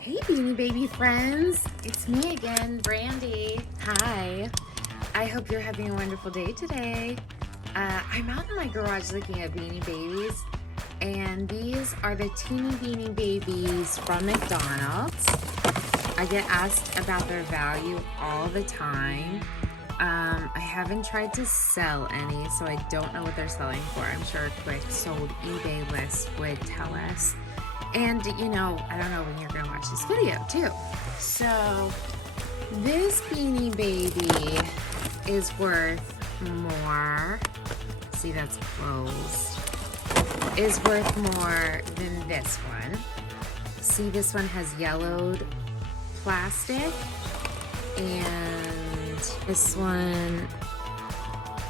Hey Beanie Baby friends, it's me again, Brandi. Hi, I hope you're having a wonderful day today. I'm out in my garage looking at Beanie Babies, and these are the Teenie Beanie Babies from McDonald's. I get asked about their value all the time. I haven't tried to sell any, so I don't know what they're selling for. I'm sure a quick sold eBay list would tell us. And you know, I don't know when you're gonna watch this video too. So this Beanie Baby is worth more. See, that's closed. Is worth more than this one. See, this one has yellowed plastic, and this one,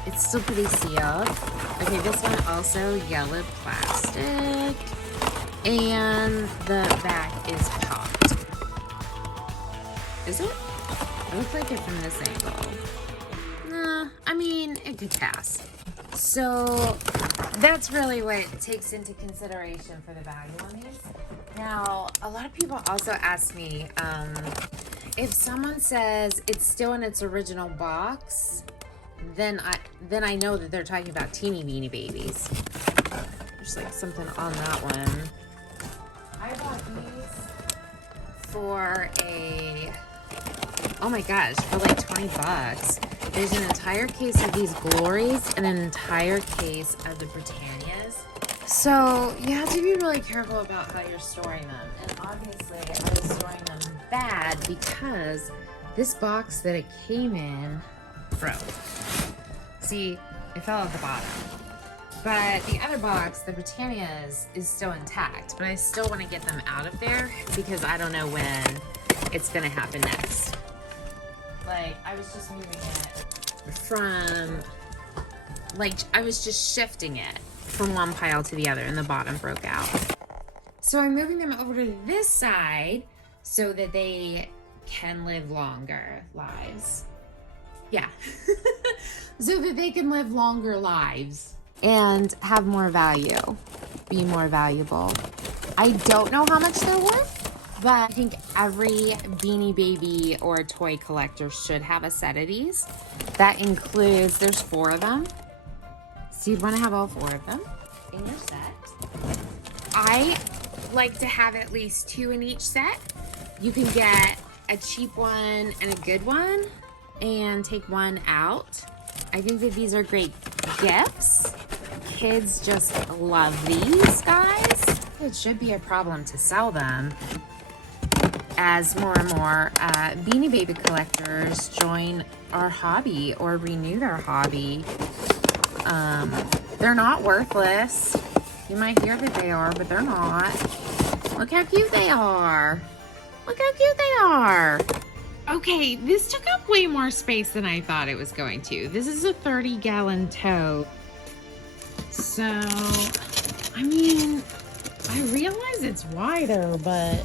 it's still pretty sealed. Okay, this one also yellowed plastic. And the back is popped. Is it? It looks like it from this angle. Nah, I mean, it could pass. So that's really what it takes into consideration for the value on these. Now, a lot of people also ask me, if someone says it's still in its original box, then I know that they're talking about Teenie Beanie Babies. There's like something on that one. I bought these for oh my gosh, for like 20 bucks. There's an entire case of these Glories and an entire case of the Britannias. So you have to be really careful about how you're storing them. And obviously I was storing them bad because this box that it came in broke. See, it fell at the bottom. But the other box, the Britannias, is still intact. But I still want to get them out of there because I don't know when it's going to happen next. Like, I was just moving it from, like, I was just shifting it from one pile to the other and the bottom broke out. So I'm moving them over to this side so that they can live longer lives. Yeah. So that they can live longer lives. And have more value, be more valuable. I don't know how much they're worth, but I think every Beanie Baby or toy collector should have a set of these. That includes, there's 4 of them. So you'd want to have all 4 of them in your set. I like to have at least 2 in each set. You can get a cheap one and a good one and take one out. I think that these are great gifts. Kids just love these guys. It should be a problem to sell them as more and more Beanie Baby collectors join our hobby or renew their hobby. They're not worthless. You might hear that they are, but they're not. Look how cute they are. Look how cute they are. Okay, this took up way more space than I thought it was going to. This is a 30-gallon tote. So, I mean, I realize it's wider, but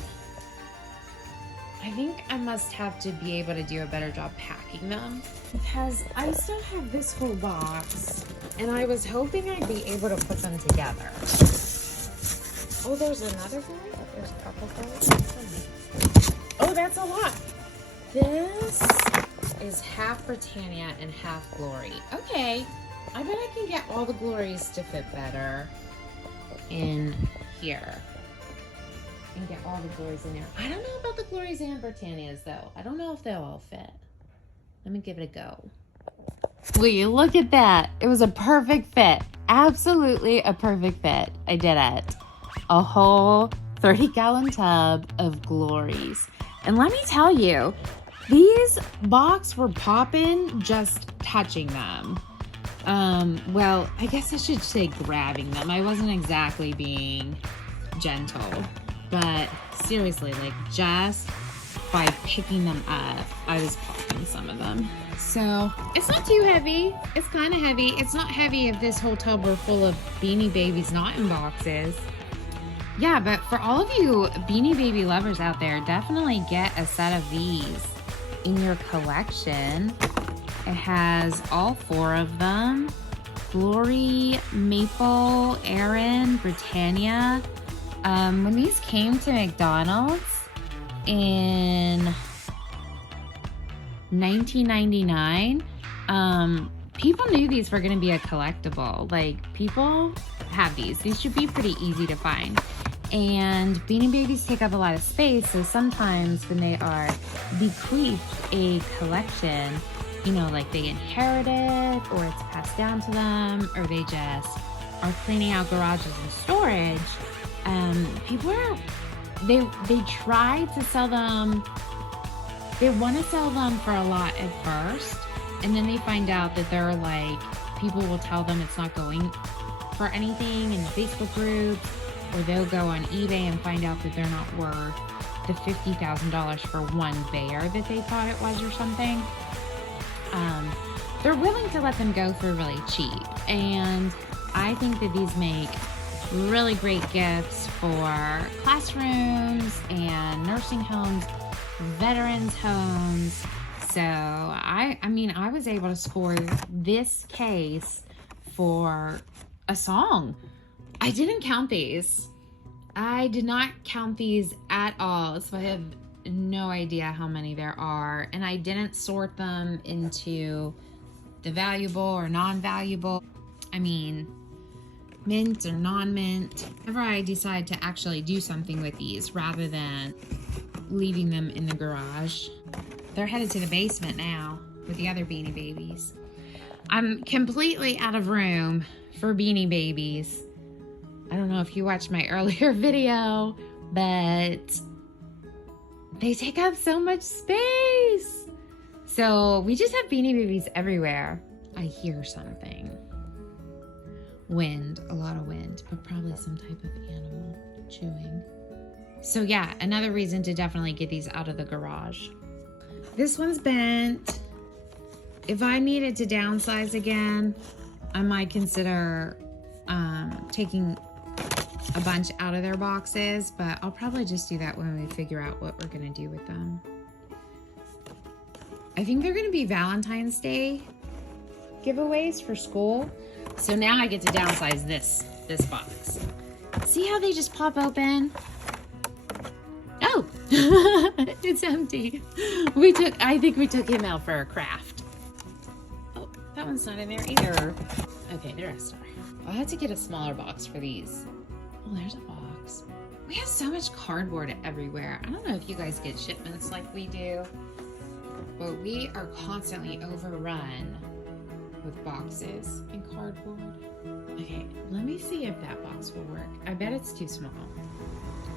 I think I must have to be able to do a better job packing them because I still have this whole box and I was hoping I'd be able to put them together. Oh, there's another guy? There's a couple guys. Oh, that's a lot. This is half Britannia and half Glory. Okay, I bet I can get all the Glories to fit better in here. And get all the Glories in there. I don't know about the Glories and Britannias though. I don't know if they'll all fit. Let me give it a go. Will you look at that? It was a perfect fit. Absolutely a perfect fit. I did it. A whole 30-gallon tub of Glories. And let me tell you, these box were popping just touching them. Well, I guess I should say grabbing them. I wasn't exactly being gentle, but seriously, like just by picking them up, I was popping some of them. So it's not too heavy. It's kind of heavy. It's not heavy if this whole tub were full of Beanie Babies not in boxes. Yeah, but for all of you Beanie Baby lovers out there, definitely get a set of these in your collection. It has all 4 of them. Glory, Maple, Aaron, Britannia. When these came to McDonald's, in 1999. People knew these were going to be a collectible. Like, people have these. These should be pretty easy to find. And Beanie Babies take up a lot of space, so sometimes when they are bequeathed a collection, you know, like they inherit it, or it's passed down to them, or they just are cleaning out garages and storage, people are, they try to sell them, they want to sell them for a lot at first, and then they find out that they're like, people will tell them it's not going for anything in the Facebook groups, or they'll go on eBay and find out that they're not worth the $50,000 for one bear that they thought it was or something. They're willing to let them go for really cheap. And I think that these make really great gifts for classrooms and nursing homes, veterans homes. So I mean, I was able to score this case for a song. I didn't count these. I did not count these at all, so I have no idea how many there are, and I didn't sort them into the valuable or non-valuable. I mean, mint or non-mint. Whenever I decide to actually do something with these rather than leaving them in the garage. They're headed to the basement now with the other Beanie Babies. I'm completely out of room for Beanie Babies. I don't know if you watched my earlier video, but they take up so much space. So we just have Beanie Babies everywhere. I hear something. Wind, a lot of wind, but probably some type of animal chewing. So yeah, another reason to definitely get these out of the garage. This one's bent. If I needed to downsize again, I might consider taking a bunch out of their boxes, but I'll probably just do that when we figure out what we're gonna do with them. I think they're gonna be Valentine's Day giveaways for school. So now I get to downsize this box. See how they just pop open? Oh, it's empty. I think we took him out for a craft. Oh, that one's not in there either. Okay, the rest are. I'll have to get a smaller box for these. Oh, there's a box. We have so much cardboard everywhere. I don't know if you guys get shipments like we do, but we are constantly overrun with boxes and cardboard. Okay, let me see if that box will work. I bet it's too small.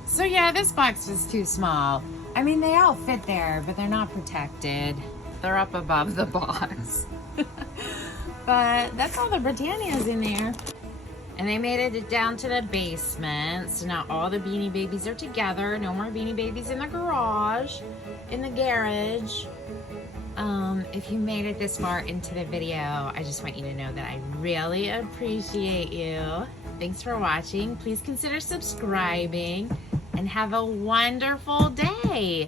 So yeah, this box was too small. I mean, they all fit there, but they're not protected. They're up above the box. But that's all the Britannia's in there. And they made it down to the basement. So now all the Beanie Babies are together. No more Beanie Babies in the garage, in the garage. If you made it this far into the video, I just want you to know that I really appreciate you. Thanks for watching. Please consider subscribing and have a wonderful day.